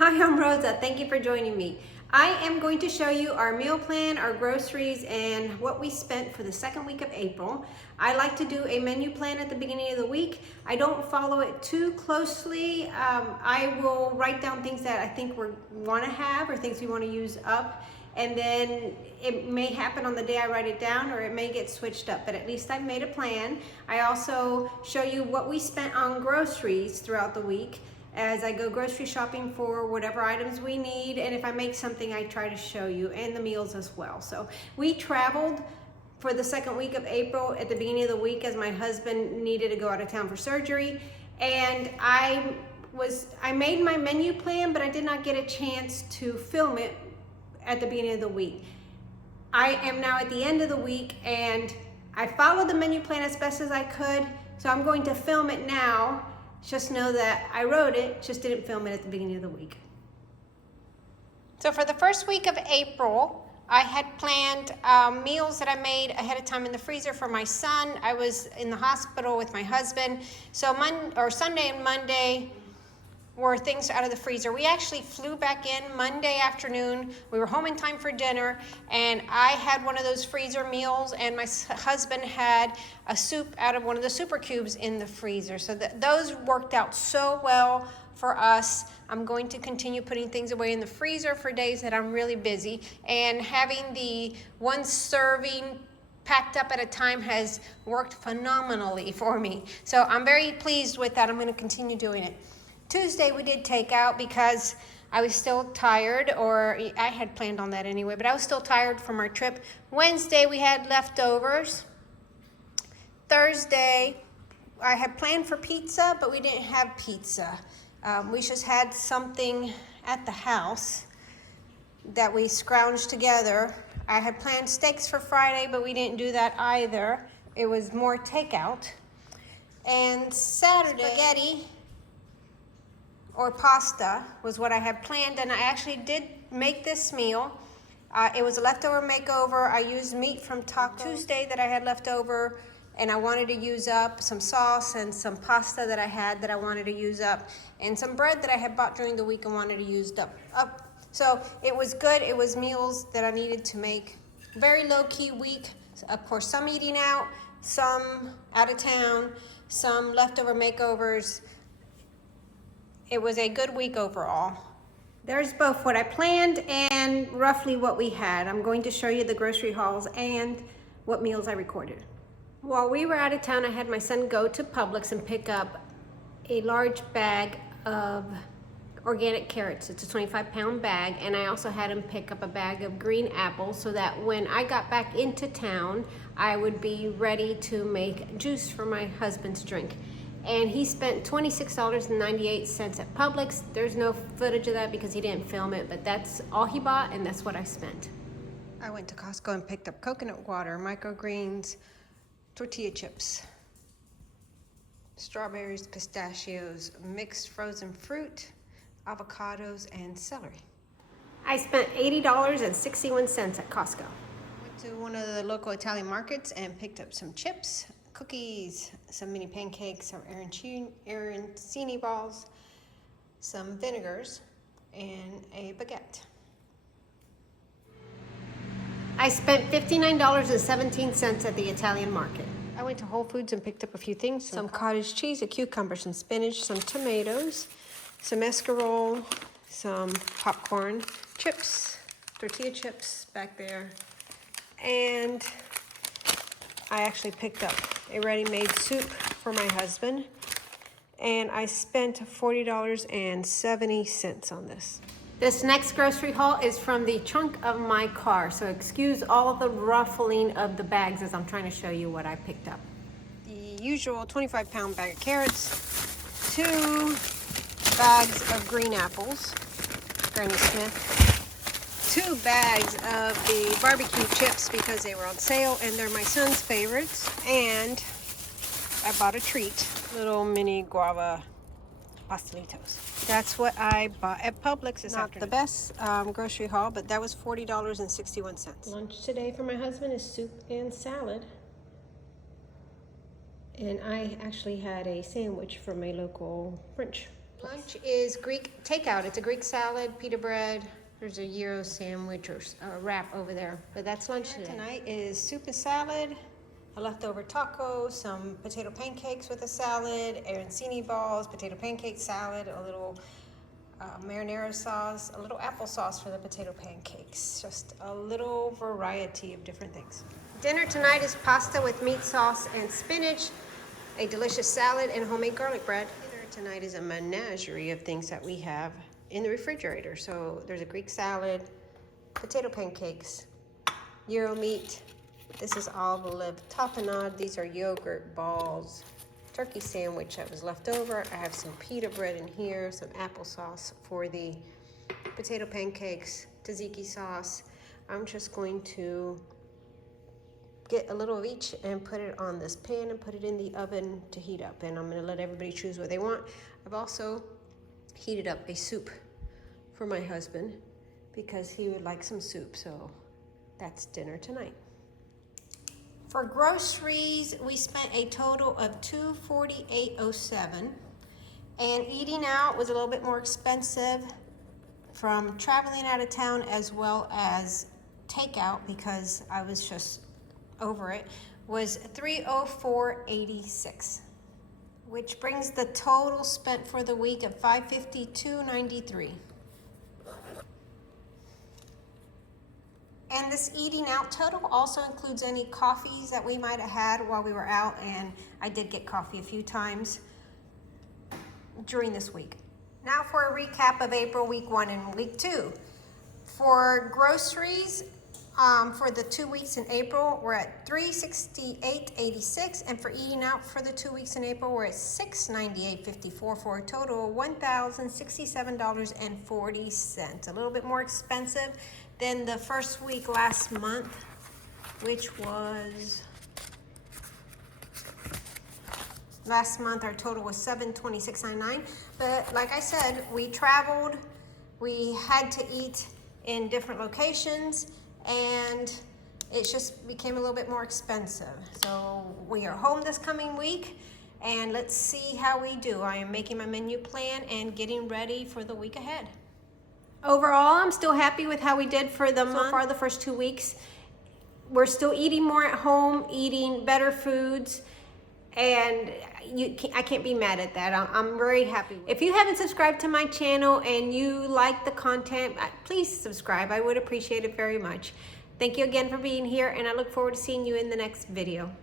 Hi, I'm Rosa. Thank you for joining me. I am going to show you our meal plan, our groceries, and what we spent for the second week of April. I like to do a menu plan at the beginning of the week. I don't follow it too closely. I will write down things that I think we want to have or things we want to use up. And then it may happen on the day I write it down, or it may get switched up, but at least I've made a plan. I also show you what we spent on groceries throughout the week as I go grocery shopping for whatever items we need, and if I make something I try to show you, and the meals as well. So we traveled for the second week of April at the beginning of the week as my husband needed to go out of town for surgery, and I made my menu plan, but I did not get a chance to film it at the beginning of the week. I am now at the end of the week and I followed the menu plan as best as I could, so I'm going to film it now. Just know that I wrote it, just didn't film it at the beginning of the week. So for the first week of April, I had planned meals that I made ahead of time in the freezer for my son. I was in the hospital with my husband, so Sunday and Monday were things out of the freezer. We actually flew back in Monday afternoon. We were home in time for dinner, and I had one of those freezer meals, and my husband had a soup out of one of the super cubes in the freezer. So those worked out so well for us. I'm going to continue putting things away in the freezer for days that I'm really busy, and having the one serving packed up at a time has worked phenomenally for me. So I'm very pleased with that. I'm going to continue doing it. Tuesday we did takeout because I was still tired, or I had planned on that anyway, but I was still tired from our trip. Wednesday we had leftovers. Thursday I had planned for pizza, but we didn't have pizza. We just had something at the house that we scrounged together. I had planned steaks for Friday, but we didn't do that either. It was more takeout. And Saturday, spaghetti or pasta was what I had planned, and I actually did make this meal. It was a leftover makeover. I used meat from Taco Tuesday that I had left over, and I wanted to use up some sauce and some pasta that I had that I wanted to use up, and some bread that I had bought during the week and wanted to use up. So it was good. It was meals that I needed to make. Very low-key week. Of course, some eating out, some out of town, some leftover makeovers. It was a good week overall. There's both what I planned and roughly what we had. I'm going to show you the grocery hauls and what meals I recorded. While we were out of town, I had my son go to Publix and pick up a large bag of organic carrots. It's a 25-pound bag, and I also had him pick up a bag of green apples so that when I got back into town, I would be ready to make juice for my husband to drink. And he spent $26.98 at Publix. There's no footage of that because he didn't film it, but that's all he bought, and that's what I spent. I went to Costco and picked up coconut water, microgreens, tortilla chips, strawberries, pistachios, mixed frozen fruit, avocados, and celery. I spent $80.61 at Costco. Went to one of the local Italian markets and picked up some chips, cookies, some mini pancakes, some arancini balls, some vinegars, and a baguette. I spent $59.17 at the Italian market. I went to Whole Foods and picked up a few things. Some cottage cheese, a cucumber, some spinach, some tomatoes, some escarole, some popcorn, chips, tortilla chips back there, and I actually picked up a ready-made soup for my husband, and I spent $40.70 on this. This next grocery haul is from the trunk of my car, so excuse all of the ruffling of the bags as I'm trying to show you what I picked up. The usual 25-pound bag of carrots, 2 bags of green apples, Granny Smith, 2 bags of the barbecue chips because they were on sale and they're my son's favorites, and I bought a treat, little mini guava pastelitos. That's what I bought at Publix this afternoon. Not the best grocery haul, but that was $40.61. Lunch today for my husband is soup and salad. And I actually had a sandwich from a local French place. Lunch is Greek takeout. It's a Greek salad, pita bread. There's a gyro sandwich or a wrap over there, but that's lunch today. Tonight is soup and salad, a leftover taco, some potato pancakes with a salad, arancini balls, potato pancake salad, a little marinara sauce, a little applesauce for the potato pancakes. Just a little variety of different things. Dinner tonight is pasta with meat sauce and spinach, a delicious salad, and homemade garlic bread. Dinner tonight is a menagerie of things that we have in the refrigerator. So there's a Greek salad, potato pancakes, gyro meat. This is olive tapenade. These are yogurt balls, turkey sandwich that was left over. I have some pita bread in here, some applesauce for the potato pancakes, tzatziki sauce. I'm just going to get a little of each and put it on this pan and put it in the oven to heat up. And I'm gonna let everybody choose what they want. I've also heated up a soup for my husband because he would like some soup. So that's dinner tonight. For groceries, we spent a total of $248.07, and eating out was a little bit more expensive from traveling out of town as well as takeout because I was just over it, was $304.86, which brings the total spent for the week of $552.93. And this eating out total also includes any coffees that we might have had while we were out, and I did get coffee a few times during this week. Now for a recap of April week 1 and week 2. For groceries, for the 2 weeks in April, we're at $368.86, and for eating out for the 2 weeks in April, we're at $698.54 for a total of $1,067.40. A little bit more expensive than the first week last month, which was last month. Our total was $726.99. But like I said, we traveled, we had to eat in different locations, and it just became a little bit more expensive. So we are home this coming week, and let's see how we do. I am making my menu plan and getting ready for the week ahead. Overall, I'm still happy with how we did for the month. So far, the first 2 weeks. We're still eating more at home, eating better foods, and I can't be mad at that. I'm very happy with it. If you haven't subscribed to my channel and you like the content, please subscribe. I would appreciate it very much. Thank you again for being here, and I look forward to seeing you in the next video.